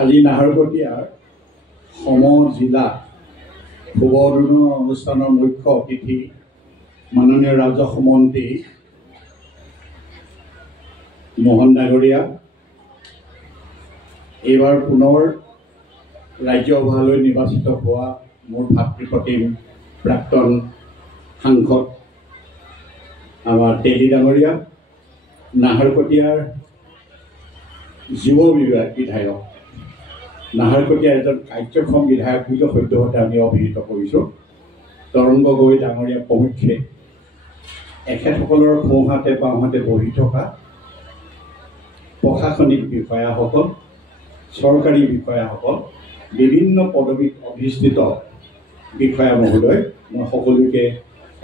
আজি নাহৰকটীয়াৰ সম জিলা শুভ উদ্বোধন অনুষ্ঠানৰ মুখ্য অতিথি মাননীয় ৰাজহ মন্ত্ৰী মোহন ডাঙৰীয়া, এইবাৰ পুনৰ ৰাজ্যসভালৈ নিৰ্বাচিত হোৱা মোৰ ভাতৃপ্ৰতিম প্ৰাক্তন সাংসদ আমাৰ তেলী ডাঙৰীয়া, নাহৰকটীয়াৰ যুৱ বিধায়ক, নাহৰকটীয়াৰ এজন কাৰ্যক্ষম বিধায়ক বুলি সদ্যহতে আমি অভিহিত কৰিছোঁ তৰংগ গগৈ ডাঙৰীয়া প্ৰমুখ্যে এখেতসকলৰ সোঁহাতে বাওঁহাতে বহি থকা প্ৰশাসনিক বিষয়াসকল, চৰকাৰী বিষয়াসকল, বিভিন্ন পদবীত অধিষ্ঠিত বিষয়া মহোদয়, মই সকলোকে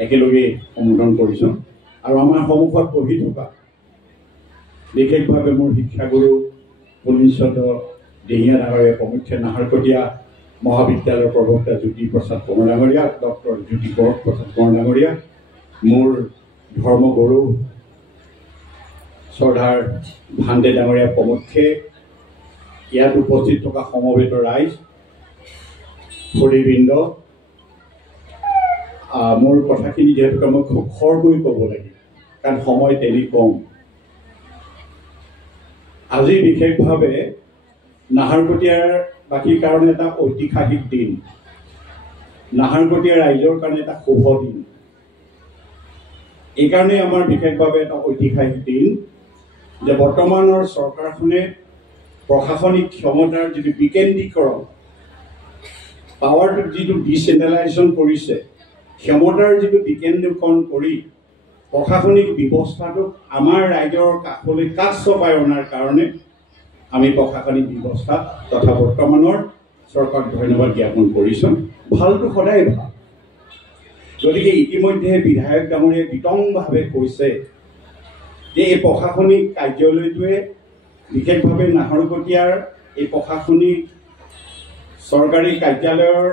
একেলগে সম্বোধন কৰিছোঁ। আৰু আমাৰ সন্মুখত বহি থকা বিশেষভাৱে মোৰ শিক্ষাগুৰু পুলিচন্দ্ৰ দিহিঙীয়া ডাঙৰীয়া প্ৰমুখ্যে নাহৰকটীয়া মহাবিদ্যালয়ৰ প্ৰবক্তা জ্যোতি প্ৰসাদ কোঁৱৰ ডাঙৰীয়া, ডক্টৰ জ্যোতি প্ৰসাদ কোঁৱৰ ডাঙৰীয়া, মোৰ ধৰ্মগুৰু শ্ৰদ্ধাৰ ভান্তে ডাঙৰীয়া প্ৰমুখ্যে, ইয়াত উপস্থিত থকা সমবেত ৰাইজ, সুধীবৃন্দ, মোৰ কথাখিনি যিহেতুকে মই খুব খৰকৈ ক'ব লাগিব কাৰণ সময় তেনে কম। আজি বিশেষভাৱে নাহৰকটীয়াৰ বাকীৰ কাৰণে এটা ঐতিহাসিক দিন, নাহৰকটীয়া ৰাইজৰ কাৰণে এটা শুভ দিন। এইকাৰণে আমাৰ বিশেষভাৱে এটা ঐতিহাসিক দিন যে বৰ্তমানৰ চৰকাৰখনে প্ৰশাসনিক ক্ষমতাৰ যিটো বিকেন্দ্ৰীকৰণ, পাৱাৰটো যিটো ডিচেন্ট্ৰেলাইজেশ্যন কৰিছে, ক্ষমতাৰ যিটো বিকেন্দ্ৰীকৰণ কৰি প্ৰশাসনিক ব্যৱস্থাটোক আমাৰ ৰাইজৰ কাষলৈ কাষ চপাই অনাৰ কাৰণে আমি প্ৰশাসনিক ব্যৱস্থা তথা বৰ্তমানৰ চৰকাৰক ধন্যবাদ জ্ঞাপন কৰিছোঁ। ভালটো সদায় ভাল। গতিকে ইতিমধ্যে বিধায়ক ডাঙৰীয়াই বিতংভাৱে কৈছে যে এই প্ৰশাসনিক কাৰ্যালয়টোৱে বিশেষভাৱে নাহৰকটীয়াৰ এই প্ৰশাসনিক চৰকাৰী কাৰ্যালয়ৰ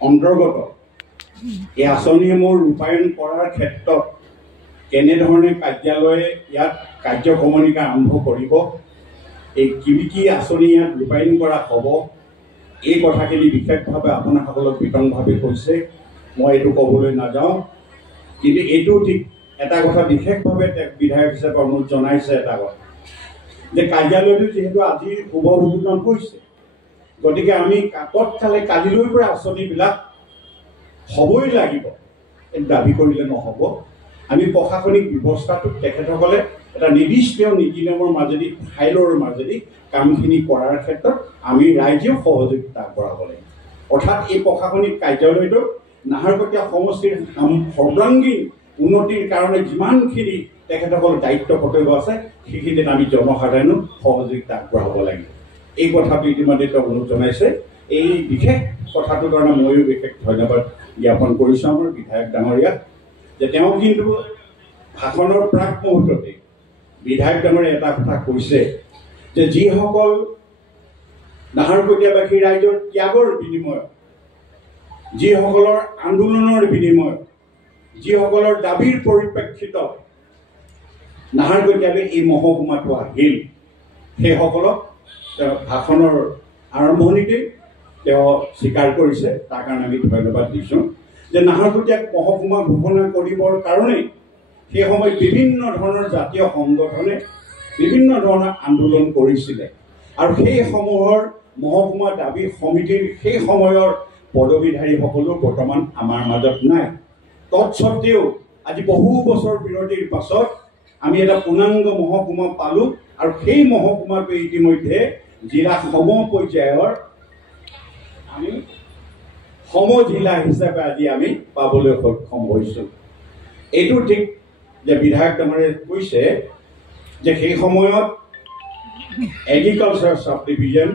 অন্তৰ্গত এই আঁচনিসমূহ ৰূপায়ণ কৰাৰ ক্ষেত্ৰত কেনেধৰণে কাৰ্যালয়ে ইয়াত কাৰ্যক্ৰমণিকা আৰম্ভ কৰিব, এই কি আঁচনি ইয়াত ৰূপায়ণ কৰা হ'ব, এই কথাখিনি বিশেষভাৱে আপোনাসকলক বিতংভাৱে কৈছে। মই এইটো ক'বলৈ নাযাওঁ, কিন্তু এইটো ঠিক এটা কথা বিশেষভাৱে বিধায়ক হিচাপে অনুৰোধ জনাইছে এটা কথা যে কাৰ্যালয়টো যিহেতু আজি শুভ উদ্বোধন হৈছে, গতিকে আমি তৎকালে কালিলৈৰ পৰা আঁচনিবিলাক হ'বই লাগিব দাবী কৰিলে নহ'ব। আমি প্ৰশাসনিক ব্যৱস্থাটোত তেখেতসকলে এটা নিৰ্দিষ্ট নীতি নিয়মৰ মাজেদি, ফাইলৰ মাজেদি কামখিনি কৰাৰ ক্ষেত্ৰত আমি ৰাইজেও সহযোগিতা আগবঢ়াব লাগিব। অৰ্থাৎ এই প্ৰশাসনিক কাৰ্যালয়টো নাহৰকটীয়া সমষ্টিৰ সৰ্বাংগীন উন্নতিৰ কাৰণে যিমানখিনি তেখেতসকলৰ দায়িত্ব কৰ্তব্য আছে সেইখিনিত আমি জনসাধাৰণক সহযোগিতা আগবঢ়াব লাগিব। এই কথাটো ইতিমধ্যে তেওঁ অনুৰোধ জনাইছে। এই বিশেষ কথাটোৰ কাৰণে ময়ো বিশেষ ধন্যবাদ জ্ঞাপন কৰিছোঁ আমাৰ বিধায়ক ডাঙৰীয়াক যে তেওঁ কিন্তু ভাষণৰ প্ৰাক মুহূৰ্ততে বিধায়ক ডাঙৰীয়াই এটা কথা কৈছে যে যিসকল নাহৰকটীয়াবাসী ৰাইজৰ ত্যাগৰ বিনিময়ত, যিসকলৰ আন্দোলনৰ বিনিময়ত, যিসকলৰ দাবীৰ পৰিপ্ৰেক্ষিতত নাহৰকটীয়ালৈ এই মহকুমাটো আহিল, সেইসকলক তেওঁ ভাষণৰ আৰম্ভণিতে তেওঁ স্বীকাৰ কৰিছে। তাৰ কাৰণে আমি ধন্যবাদ দিছোঁ যে নাহৰকটীয়াক মহকুমা ঘোষণা কৰিবৰ কাৰণেই সেই সময়ত বিভিন্ন ধৰণৰ জাতীয় সংগঠনে বিভিন্ন ধৰণৰ আন্দোলন কৰিছিলে আৰু সেইসমূহৰ মহকুমা দাবী সমিতিৰ সেই সময়ৰ পদবীধাৰীসকলো বৰ্তমান আমাৰ মাজত নাই। তৎসত্বেও আজি বহু বছৰ বিৰতিৰ পাছত আমি এটা পূৰ্ণাংগ মহকুমা পালোঁ আৰু সেই মহকুমাটো ইতিমধ্যে জিলা সম পৰ্যায়ৰ আমি সম জিলা হিচাপে আজি আমি পাবলৈ সক্ষম হৈছোঁ। এইটো ঠিক যে বিধায়ক ডাঙৰীয়াই কৈছে যে সেই সময়ত এগ্ৰিকালচাৰ চাব ডিভিজন,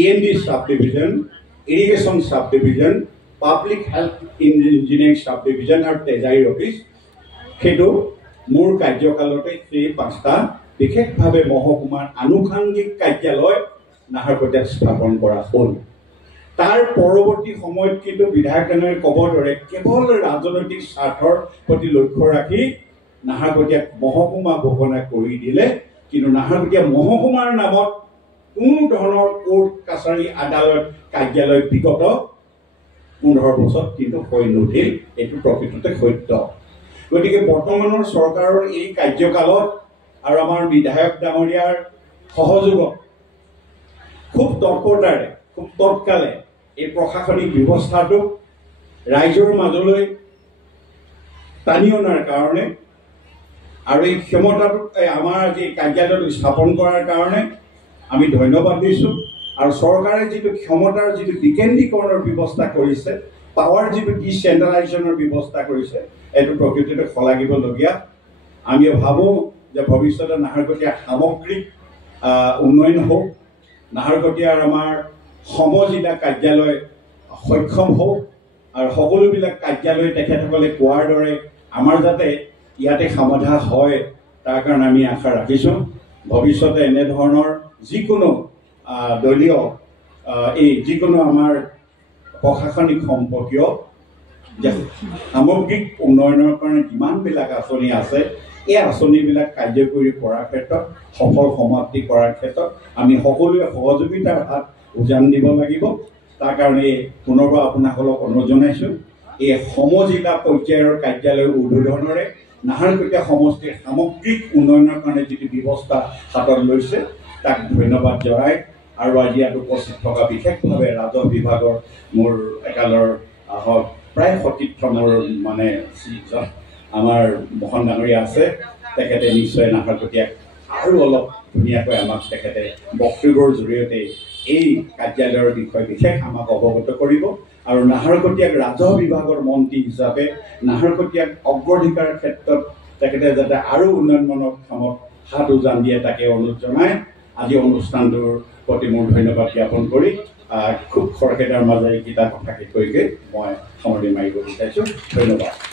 END চাব ডিভিজন, ইৰিগেশ্যন চাব ডিভিজন, পাব্লিক হেল্থ ইঞ্জিনিয়াৰিং চাব ডিভিজন আৰু ট্ৰেজাৰী অফিচ, সেইটো মোৰ কাৰ্যকালতে সেই 5টা বিশেষভাৱে মহকুমাৰ আনুষাংগিক কাৰ্যালয় নাহৰকটীয়াত স্থাপন কৰা হ'ল। তাৰ পৰৱৰ্তী সময়ত কিন্তু বিধায়ক ডাঙৰীয়াই ক'বৰ দৰে কেৱল ৰাজনৈতিক স্বাৰ্থৰ প্ৰতি লক্ষ্য ৰাখি নাহৰকটীয়াক মহকুমা ঘোষণা কৰি দিলে, কিন্তু নাহৰকটীয়া মহকুমাৰ নামত কোনো ধৰণৰ কোৰ্ট কাছাৰী আদালত কাৰ্যালয় বিগত 15 বছৰ কিন্তু হৈ নুঠিল। এইটো প্ৰকৃততে সত্য। গতিকে বৰ্তমানৰ চৰকাৰৰ এই কাৰ্যকালত আৰু আমাৰ বিধায়ক ডাঙৰীয়াৰ সহযোগত খুব তৎপৰতাৰে খুব তৎকালে এই প্ৰশাসনিক ব্যৱস্থাটোক ৰাইজৰ মাজলৈ টানি অনাৰ কাৰণে আৰু এই ক্ষমতাটোক আমাৰ আজি কাৰ্যালয়ত স্থাপন কৰাৰ কাৰণে আমি ধন্যবাদ দিছোঁ। আৰু চৰকাৰে যিটো ক্ষমতাৰ যিটো বিকেন্দ্ৰীকৰণৰ ব্যৱস্থা কৰিছে, পাৱাৰ যিটো ডিচেন্ট্ৰেলাইজেশ্যনৰ ব্যৱস্থা কৰিছে, এইটো প্ৰকৃততে শলাগিবলগীয়া। আমি ভাবোঁ যে ভৱিষ্যতে নাহৰকটীয়াৰ সামগ্ৰিক উন্নয়ন হওক, নাহৰকটীয়াৰ আমাৰ সমজিলা কাৰ্যালয় সক্ষম হওক আৰু সকলোবিলাক কাৰ্যালয় তেখেতসকলে কোৱাৰ দৰে আমাৰ যাতে ইয়াতে সমাধা হয়, তাৰ কাৰণে আমি আশা ৰাখিছোঁ। ভৱিষ্যতে এনেধৰণৰ যিকোনো দলীয় এই যিকোনো আমাৰ প্ৰশাসনিক সম্পৰ্কীয় যে সামগ্ৰিক উন্নয়নৰ কাৰণে যিমানবিলাক আঁচনি আছে, এই আঁচনিবিলাক কাৰ্যকৰী কৰাৰ ক্ষেত্ৰত সফল সমাপ্তি কৰাৰ ক্ষেত্ৰত আমি সকলোৱে সহযোগিতাৰ হাত উজান দিব লাগিব। তাৰ কাৰণে পুনৰবাৰ আপোনাসকলক অনুৰোধ জনাইছোঁ, এই সমজিলা পৰ্যায়ৰ কাৰ্যালয় উদ্বোধনেৰে নাহৰকটীয়া সমষ্টিৰ সামগ্ৰিক উন্নয়নৰ কাৰণে যিটো ব্যৱস্থা হাতত লৈছে তাক ধন্যবাদ জনাই আৰু আজি ইয়াত উপস্থিত থকা বিশেষভাৱে ৰাজহ বিভাগৰ মোৰ একালৰ প্ৰায় সতীৰ্থ মোৰ মানে যিজন আমাৰ মোহন ডাঙৰীয়া আছে, তেখেতে নিশ্চয় নাহৰকটীয়াক আৰু অলপ ধুনীয়াকৈ আমাক তেখেতে বক্তব্যৰ জৰিয়তে এই কাৰ্যালয়ৰ বিষয়ে বিশেষ আমাক অৱগত কৰিব আৰু নাহৰকটীয়াক ৰাজহ বিভাগৰ মন্ত্ৰী হিচাপে নাহৰকটীয়াক অগ্ৰাধিকাৰ ক্ষেত্ৰত তেখেতে যাতে আৰু উন্নয়নমূলক কামত হাত উজান দিয়ে তাকে অনুৰোধ জনাই আজি অনুষ্ঠানটোৰ প্ৰতি মোৰ ধন্যবাদ জ্ঞাপন কৰি খুব খৰখেদাৰ মাজেৰে এইকেইটা কথা কৈকে মই সামৰণি মাৰিব বিচাৰিছোঁ। ধন্যবাদ।